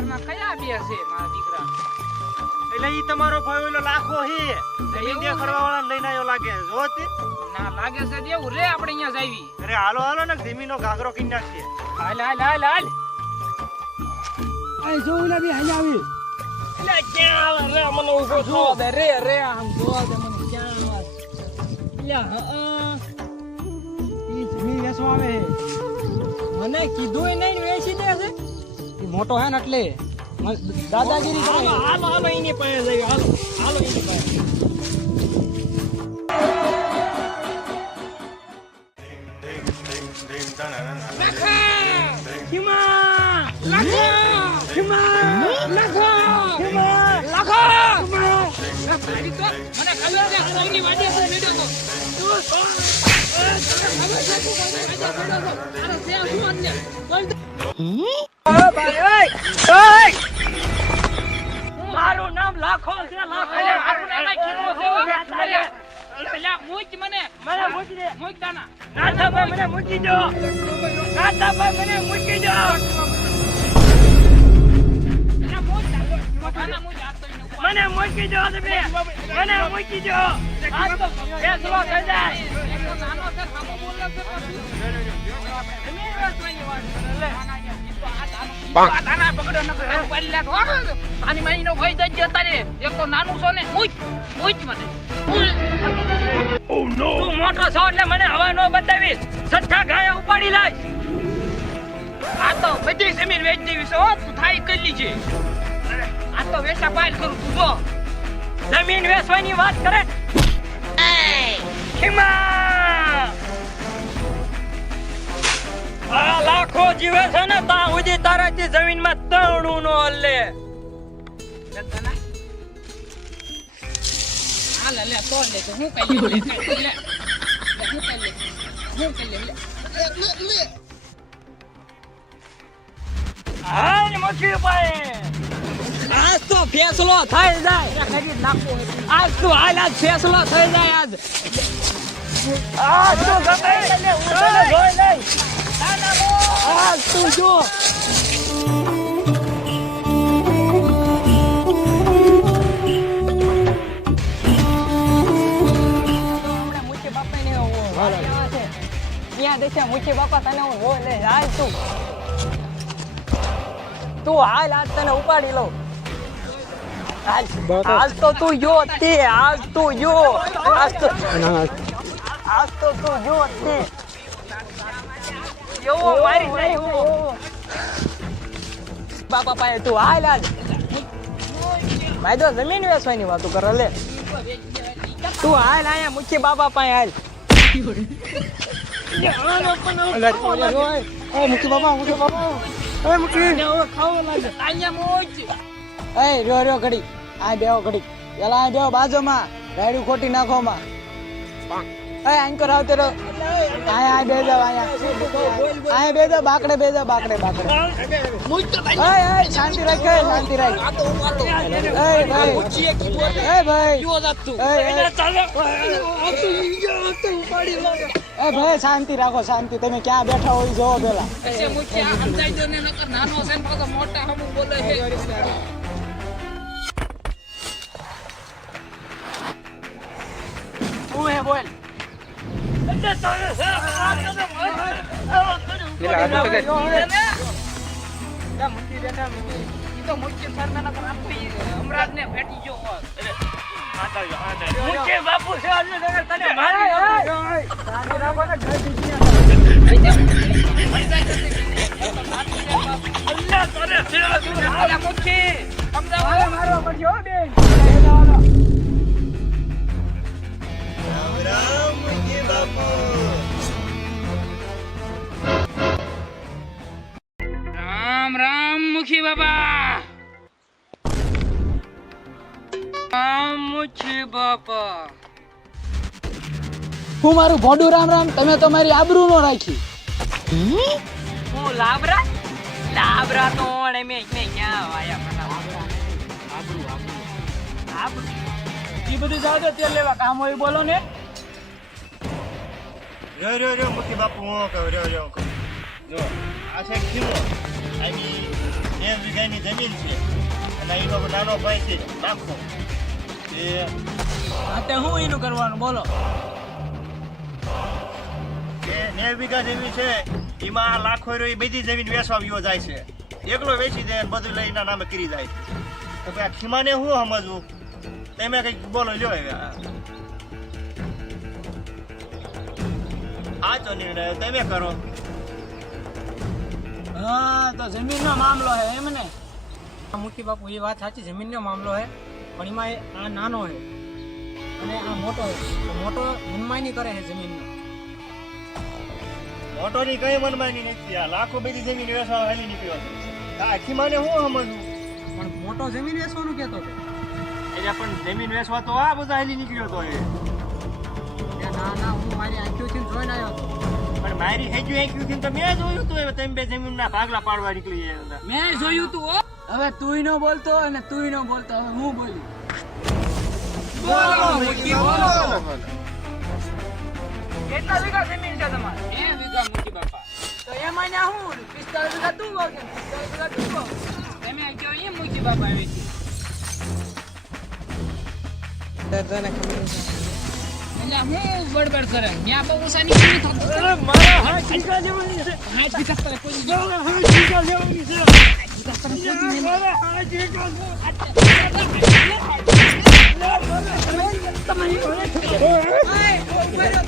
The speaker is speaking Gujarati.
ખેતરમાં કયા બે છે મારા દીકરા? એટલે ઈ તમારો ભાઈ ઓલો લાખો હે. જમીન એવું? દેખાડવા વાળા લઈને આવ્યો લાગે. જો તે. ના લાગે છે દેવું. રે આપણે અહીંયા જાવી અરે હાલો હાલો ને જમીનો ઘાઘરો કિન નાખીએ. હાલ હાલ હાલ હાલ. આ જો ને બી હાલ આવી. એટલે ક્યાં આવે? રે મને ઊભો થવા દે. રે રે આમ જો દે મને ક્યાં આવે? એટલે હા ઈ જમીન વેચવા આવે. મને કીધું નહીં ને વેચી દે છે. મોટો હે ને એટલે. દાદાગીરી હાલો હાલો હાલો એની પાસે જઈએ. હાલો હાલો એની પાસે. મને શું અંદર બોલ મારું નામ લાખો છે, લાખો મારું નામ કીધું છે. પેલા મૂક મને મને મૂકી દે. મૂક દાના નાથા ભાઈ મને મૂકી દો. ભાઈ તમે મને મૂકી દો. સામો બોલે છે દાના પકડો ન કરે પહેલા તો આની માની નો ભય દઈ જતા રે એક તો નાનું છો ને મૂક મૂક મને. ઓ નો તું મોટો છો એટલે મને હવા નો બતાવી સઠ્ઠા ગાય ઉપાડી લાય. આ તો બધી જમીન વેચી દેવી છે હો. તું થાય કરી લીજે આ તો વેચા પાલ કરું તું જો. જમીન વેચવાની વાત કરે. ખીમા આ લાખો જીવે છે. ને તા સુધી જમીનમાં તણું નો હલ્લે આજ તો ફેસલો થઈ જાય. આજ તો હાલ આજ ફેસલો થઈ જાય આજ. આજ તો ગમે જોઈ લઈ આજ તું જો. દેખ્યા મુખી બાપા તને હું જોઈ લે હાલ તું. તું હાલ આજ તને ઉપાડી લઉં. આજ હાલ તો તું જો તે હાલ તું જો. આજ તો આજ તો તું જો તે. એવો મારી જાય એવો બાપા પાસે તું હાલ હાલ. તો જમીન વેચવાની વાતો કરે લે. તું હાલ આયા મુખ્ય બાપા પાસે હાલ. એ રહ્યો રહ્યો ઘડી આ બેહો ઘડી પેલા આ બેહો બાજુમાં ગાડું ખોટી નાખો માં એ આંકર આવતો રહો આયા આ બે જાવ આયા આયા બે બાકડે બેજો બાકડે બાકડે શાંતિ રાખ શાંતિ રાખ ભાઈ ભાઈ ભાઈ શાંતિ રાખો શાંતિ. તમે ક્યાં બેઠા હોય જોવો પેલા બાપુ છે રામ રામ મુખી બાબા. રામ મુખી બાબા. હું મારું ભોડું રામ રામ તમે તો મારી આબરૂ નો રાખી. હું લાબરા? લાબરા તો ઓણે મે મે ક્યાં વાયા મને આબરૂ આબરૂ આબરૂ. એ બધું જાવ તો તેલ લેવા કામ હોય બોલો ને. રહ્યો રહ્યો રહ્યો બાપુ હું કહું રહ્યો રહ્યો જો આ છે ખીમો. આવી નેવ વીઘાની જમીન છે. અને એનો નાનો ભાઈ છે લાખો એ હા તે હું એનું કરવાનું બોલો. વીઘા જમીન છે, એમાં લાખો એ બધી જમીન વેચવા વિવો જાય છે. એકલો વેચી દે બધું લઈને નામે કરી જાય તો ભાઈ આ ખીમાને શું સમજવું? તમે કંઈક બોલો, લ્યો હવે આ. આજો નિર્ણય તમે કરો. હા, તો જમીનનો મામલો હે, એમ ને? મુખી બાપુ, એ વાત સાચી, જમીનનો મામલો હે, પણ એમાં આ નાનો હે. અને આ મોટો હે. તો મોટો મનમાની કરે છે જમીનનો. મોટોની કઈ મનમાની નથી. આ લાખો બધી જમીન વેચવા હાલી નીકળ્યો છે. આખી માને શું સમજવું? પણ મોટો જમીન વેચવાનું કહેતો હતો. એટલે પણ જમીન વેચવા તો આ બધા હાલી નીકળ્યો તો એ. ના ના હું મારી આંખોથી જોઈને આવ્યો હતો. પણ મારી હેજુ હેજુ થી તો મેં જોયું હતું હવે તમે બે જમીનના ભાગલા પાડવા નીકળી ગયા હતા. મેં જોયું તું હો. હવે તુંય નો બોલતો અને તુંય નો બોલતો. હવે હું બોલી? બોલો બોલો. કેટલા વીઘા જમીન છે તમારે? એ વીઘા મુખી બાપા. તો એમાં ના હું પિસ્તાળીસ વીઘા તું કહો કે પિસ્તાળીસ વીઘા તું કહો તમે કહો એ મૂકી બાપા આવી છે. એટલે હું બડબડ કરે. ત્યાં બહુ ઓછા નીકળી થતું. અરે મારા હાથ ઠીકા જેવાની છે. કોઈ જેવાની છે. મારા હાથ ઠીકા છે. ઓય, ઓય,